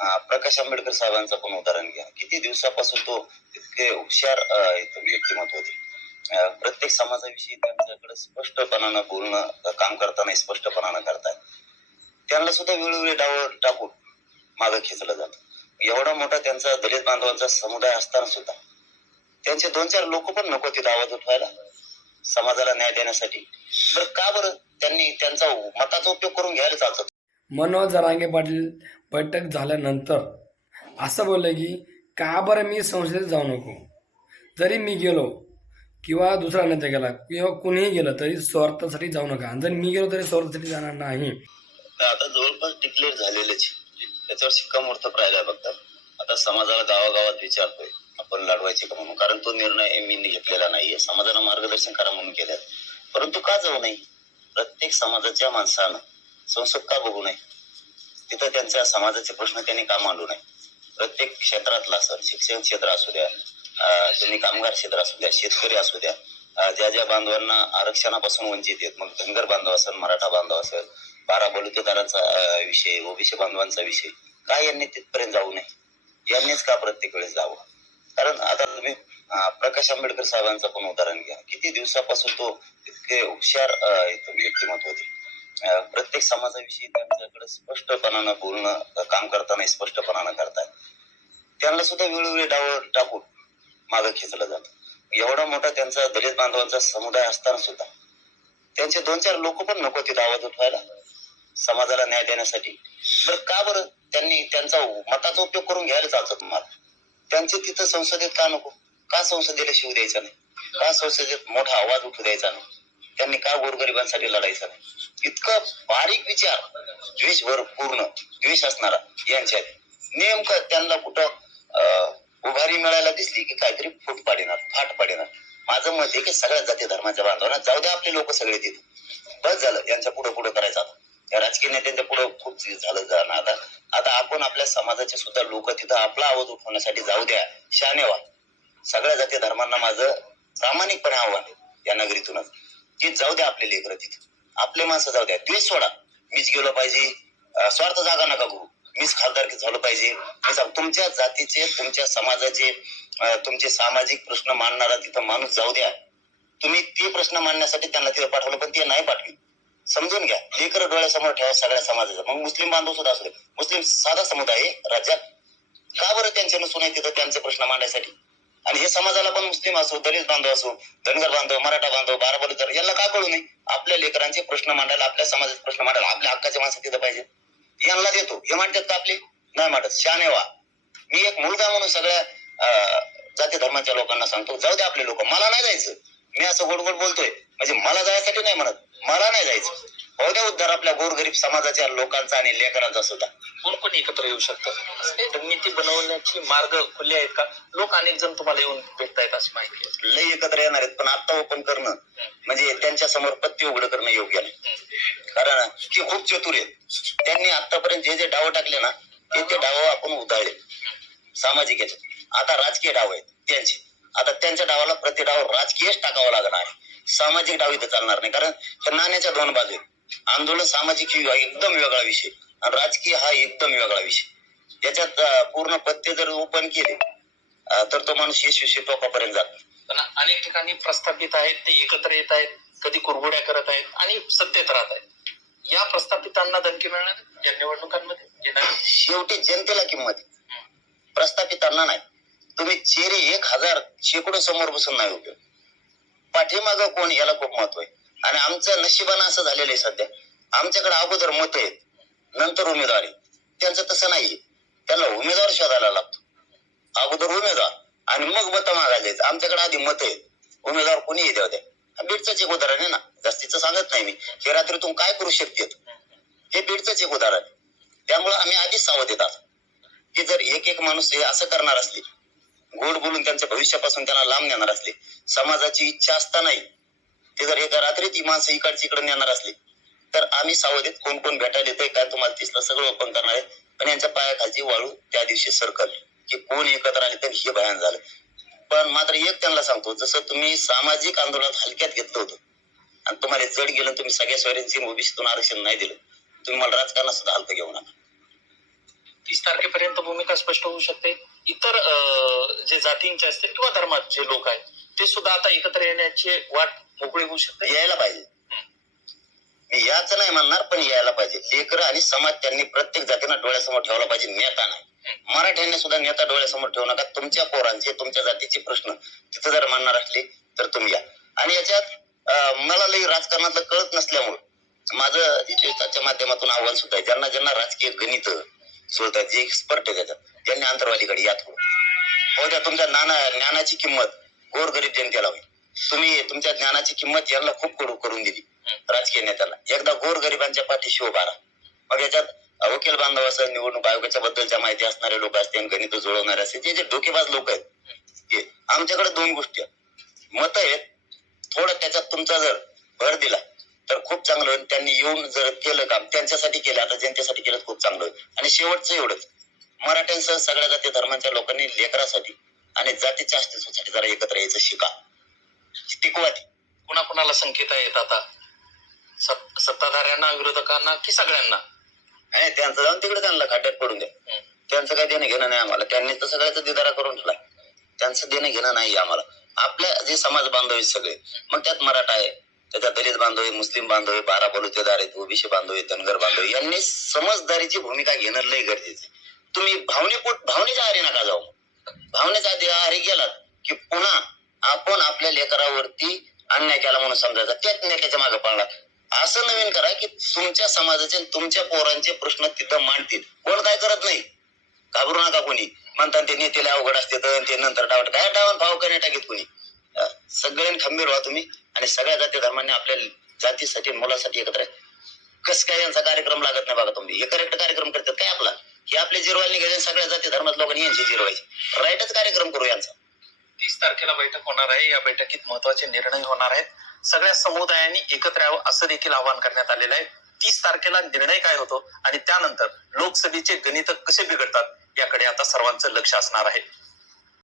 प्रकाश आंबेडकर साहेबांचं पण उदाहरण घ्या. किती दिवसापासून तो इतके हुशार व्यक्तिमत्व होते. प्रत्येक समाजाविषयी त्यांच्याकडे स्पष्टपणानं बोलणं काम करताना स्पष्टपणानं करताय. त्यांना सुद्धा वेळोवेळी डाव टाकून मागं खेचलं जातं. एवढा मोठा त्यांचा दलित बांधवांचा समुदाय असताना सुद्धा त्यांचे दोन चार लोक पण नको तिथं आवाज उठवायला. समाजाला न्याय देण्यासाठी. बरं का बरं त्यांनी त्यांचा मताचा उपयोग करून घ्यायला चालतात? मनोज जरांगे पाटील बैठक झाल्यानंतर असं बोललं की का बरं मी संसदेत जाऊ नको? जरी मी गेलो किंवा दुसरा नेता गेला किंवा कुणीही गेलं तरी स्वार्थासाठी जाऊ नका. आणि जर मी गेलो तरी स्वार्थासाठी जाणार नाही. आता जवळपास डिक्लेअर झालेलेच त्याच्यावर शिक्कामोर्तब राहिला फक्त. आता समाजाला गावागावात विचारतोय. आपण लढवायचे का म्हणून? कारण तो निर्णय मी घेतलेला नाहीये. समाजाला मार्गदर्शन करा म्हणून केलं परंतु का जाऊ नाही? प्रत्येक समाजाच्या माणसानं संसद का बघू नये. तिथं त्यांच्या समाजाचे प्रश्न त्यांनी का मांडू नये. प्रत्येक क्षेत्रातला सर शिक्षण क्षेत्र असू द्या तुम्ही कामगार क्षेत्र असू द्या शेतकरी असू द्या ज्या ज्या बांधवांना आरक्षणापासून वंचित आहेत मग धनगर बांधव असेल मराठा बांधव असेल बारा बलुतेदारांचा विषय ओबीसी बांधवांचा विषय काय यांनी तिथपर्यंत जाऊ नये? यांनीच का प्रत्येक वेळेस जावं? कारण आता तुम्ही प्रकाश आंबेडकर साहेबांचं पण उदाहरण घ्या. किती दिवसापासून तो इतके हुशार व्यक्तिमत्व होते. प्रत्येक समाजाविषयी त्यांच्याकडे स्पष्टपणानं बोलणं काम करताना स्पष्टपणानं करतात त्यांना सुद्धा वेळोवेळी डाव टाकून मागं खेचलं जातं. एवढा मोठा त्यांचा दलित बांधवांचा समुदाय असताना सुद्धा त्यांचे दोन चार लोक पण नको तिथं आवाज उठवायला. समाजाला न्याय देण्यासाठी. बरं का बरं त्यांनी त्यांचा मताचा उपयोग करून घ्यायला चालतो तुम्हाला त्यांचे तिथं संसदेत का नको? का संसदेला शिव द्यायचा नाही? का संसदेत मोठा आवाज उठू द्यायचा नाही? त्यांनी का गोरगरिबांसाठी लढायचं इतकं बारीक विचार द्वेषभर पूर्ण द्वेष असणारा यांच्यात नेमकं त्यांना कुठं अं, उभारी मिळायला दिसली की काहीतरी फूट पाडिणार फाट पाडिणार माझं मत आहे की सगळ्या जाती धर्माच्या बांधवांना जाऊ द्या आपले लोक सगळे तिथे. बस झालं यांच्या पुढे पुढे करायचं आता. या राजकीय नेत्यांच्या पुढे खूप झालं जाणार आता. आता आपण आपल्या समाजाचे सुद्धा लोक तिथं आपला आवाज उठवण्यासाठी जाऊ द्या शाने व्हा. सगळ्या जाती धर्मांना माझं प्रामाणिकपणे आव्हान आहे या नगरीतूनच. की जाऊ द्या आपले लेकरं तिथं. आपले माणसं जाऊ द्या. द्वेष सोडा. मीच गेलो पाहिजे. स्वार्थ जागा नका करू. मीच खासदार झालं पाहिजे. मी सांग- तुमच्या जातीचे तुमच्या समाजाचे तुमचे सामाजिक प्रश्न मांडणारा तिथं माणूस जाऊ द्या. तुम्ही ते प्रश्न मांडण्यासाठी त्यांना तिथं पाठवलं पण ते नाही पाठवी समजून घ्या. लेकर डोळ्यासमोर ठेवा सगळ्या समाजाचा. मग मुस्लिम बांधव सुद्धा असू दे. मुस्लिम साधा समुदाय आहे राज्यात. का बरं त्यांच्या नसून आहे तिथं त्यांचे प्रश्न मांडायसाठी? आणि हे समाजाला पण मुस्लिम असो दलित बांधव असो धनगर बांधव मराठा बांधव बारा तर यांना का कळू नये? आपल्या लेकरांचे प्रश्न मांडायला आपल्या समाजाचे प्रश्न मांडायला आपल्या हक्काचे माणसं तिथं पाहिजे यांना देतो. हे म्हणतात का आपले? नाही म्हणत शाने वा मी एक मुलगा म्हणून सगळ्या जाती धर्माच्या लोकांना सांगतो जाऊ दे आपले लोक. मला नाही जायचं. मी असं गोड गोड बोलतोय. म्हणजे मला जायसाठी नाही म्हणत. मला नाही जायचं. हो उद्धार आपल्या गोरगरीब समाजाच्या लोकांचा आणि लेकरांचा सुद्धा. कोण कोण एकत्र येऊ शकतात असं रणनीती बनवण्याची मार्ग खुले आहेत का? लोक अनेक जण तुम्हाला येऊन भेटतायत अशी माहिती लय एकत्र येणार आहेत पण आता ओपन करणं म्हणजे त्यांच्यासमोर पत्ती उघड करणं योग्य नाही. कारण ते खूप चतुर आहेत. त्यांनी आतापर्यंत जे जे डाव टाकले ना ते ते डाव आपण उधळले. सामाजिक याच्यात. आता राजकीय डाव आहेत त्यांचे. आता त्यांच्या डावाला प्रति डाव राजकीयच टाकावा लागणार आहे. सामाजिक डाव इथं चालणार नाही. कारण त्या नाण्याच्या दोन बाजू आहेत. आंदोलन सामाजिक एकदम वेगळा विषय आणि राजकीय हा एकदम वेगळा विषय याच्यात पूर्ण पत्ते जर ओपन केले तर तो माणूस यशस्वी टोकापर्यंत जातो. पण अनेक ठिकाणी प्रस्थापित आहेत ते एकत्र येत आहेत कधी कुरघोड्या करत आहेत आणि सत्तेत राहत आहेत. या प्रस्थापितांना धमकी मिळणार या निवडणुकांमध्ये? शेवटी जनतेला किंमत. प्रस्थापितांना नाही. तुम्ही चेहरे एक हजार शेकडो समोर बसून नाही उपयोग पाठीमागं कोण याला खूप महत्त्व आहे. आणि आमचं नशिबानं असं झालेलं आहे सध्या. आमच्याकडे अगोदर मत आहेत नंतर उमेदवार आहे त्यांचं तसं नाहीये. त्यांना उमेदवार शोधायला लागतो. अगोदर उमेदवार आणि मग मत मागायला आमच्याकडे आधी मत आहेत. उमेदवार कोणी येते होते बीडचंच एक उदाहरण आहे ना. जास्तीचं सांगत नाही मी. हे रात्रीतून काय करू शकते? हे बीडचंच एक उदाहरण आहे. त्यामुळे आम्ही आधीच सावध येतात की जर एक एक माणूस हे असं करणार असले गोड बोलून त्यांचं भविष्यापासून त्यांना लांब नेणार असले. समाजाची इच्छा असतानाही ते जर एका रात्री ती माणसं इकडची इकडे नेणार असली तर आम्ही सावधीत कोण कोण भेटायला येतोय काय तुम्हाला तिसलं सगळं ओपन करणार आहे. पण यांच्या पायाखालची वाळू त्या दिवशी सरकल की कोण एकत्र आले तर हे भयान झालं. पण मात्र एक त्यांना सांगतो जसं तुम्ही सामाजिक आंदोलनात हलक्यात घेतलं होतं आणि तुम्हाला जड गेलं तुम्ही सगळ्या सोयऱ्यांची ओबीसीतून आरक्षण नाही दिलं तुम्ही मला राजकारणात सुद्धा हलकं घेऊ नका. तीस तारखेपर्यंत भूमिका स्पष्ट होऊ शकते. इतर जे जातींचे असतील किंवा धर्माचे लोक आहेत ते सुद्धा आता एकत्र येण्याची वाट मोकळी होऊ शकते. यायला पाहिजे. मी याच नाही म्हणणार पण यायला पाहिजे. लेकरं आणि समाज त्यांनी प्रत्येक जातीनं डोळ्यासमोर ठेवला पाहिजे नेता नाही. मराठ्यांनी सुद्धा नेता डोळ्यासमोर ठेवू नका. तुमच्या पोरांचे तुमच्या जातीचे प्रश्न तिथं जर मांडणार असले तर तुम्ही या. आणि याच्यात मला लई राजकारणातलं कळत नसल्यामुळं माझं माध्यमातून आव्हान सुद्धा आहे ज्यांना ज्यांना राजकीय गणित सुद्धा जे एक्सपर्ट आहे त्याच्यात त्यांनी अंतरवालीकडे या थोडं हो द्या तुमच्या ज्ञाना ज्ञानाची किंमत गोरगरीब जनतेला होईल. तुम्ही तुमच्या ज्ञानाची किंमत यांना खूप करू करून दिली राजकीय नेत्यांना एकदा गोरगरिबांच्या पाठीशी उभा राहा. मग याच्यात वकील बांधव असं निवडणूक आयोगाच्या बद्दलच्या माहिती असणारे लोक असतील गणित जुळवणारे असतील जे जे डोकेबाज लोक आहेत हे आमच्याकडे दोन गोष्टी आहेत. मत आहेत थोडं त्याच्यात तुमचा जर भर दिला तर खूप चांगलं होईल. त्यांनी येऊन जर केलं काम त्यांच्यासाठी केलं आता जनतेसाठी केलं खूप चांगलं होईल. आणि शेवटचं एवढंच. मराठ्यांसह सगळ्या जाती धर्मांच्या लोकांनी लेकरासाठी आणि जातीच्या अस्तित्वासाठी जरा एकत्र यायचं शिका. टिकवा ती कुणाकुणाला संकेत आहेत आता? सत- सत्ताधाऱ्यांना विरोधकांना की सगळ्यांना? आणि त्यांचं जाऊन तिकडे त्यांना खाट्यात पडून द्या. त्यांचं काही देणं घेणं नाही आम्हाला. त्यांनी तर सगळ्याचा दिदारा करून ठेवला. त्यांचं देणं घेणं नाही आम्हाला. आपल्या जे समाज बांधव आहेत सगळे मग त्यात मराठा आहे. त्याचा दलित बांधव आहे मुस्लिम बांधव आहे बारा बलुतेदार आहेत ओबीसी बांधव धनगर बांधव यांनी समजदारीची भूमिका घेणं लय गरजेचं तुम्ही भावनेपोट भावनेच्या आरी नका जाऊ. भावनेच्या आधी गेलात की पुन्हा आपण आपल्या लेकरावरती अन्याय केला म्हणून समजायचा. त्याच नेत्याच्या मागे पाळला असं नवीन करा की तुमच्या समाजाचे तुमच्या पोरांचे प्रश्न तिथं मांडतील. कोण काय करत नाही? घाबरू नका कोणी. म्हणतात ते नेतेला अवघड असते तर ते नंतर डावट. काय डावन भाव काय नाही टाकीत कोणी? सगळ्यांनी खंबीर व्हा तुम्ही. आणि सगळ्या जाती धर्मांनी आपल्या जातीसाठी मुलासाठी एकत्र कस काय यांचा कार्यक्रम लागत नाही बघा तुम्ही? हे करेक्ट कार्यक्रम करतात काय आपला? हे आपले जिरवायला निघाले सगळ्या जाती धर्मात लोकांनी यांची जिरवायची. राईटच कार्यक्रम करू यांचा. तीस तारखेला बैठक होणार आहे. या बैठकीत महत्त्वाचे निर्णय होणार आहेत. सगळ्या समुदायांनी एकत्र यावं असं देखील आवाहन करण्यात आलेलं आहे. तीस तारखेला निर्णय काय होतो? आणि त्यानंतर लोकसभेचे गणित कसे बिघडतात? याकडे आता सर्वांचं लक्ष असणार आहे.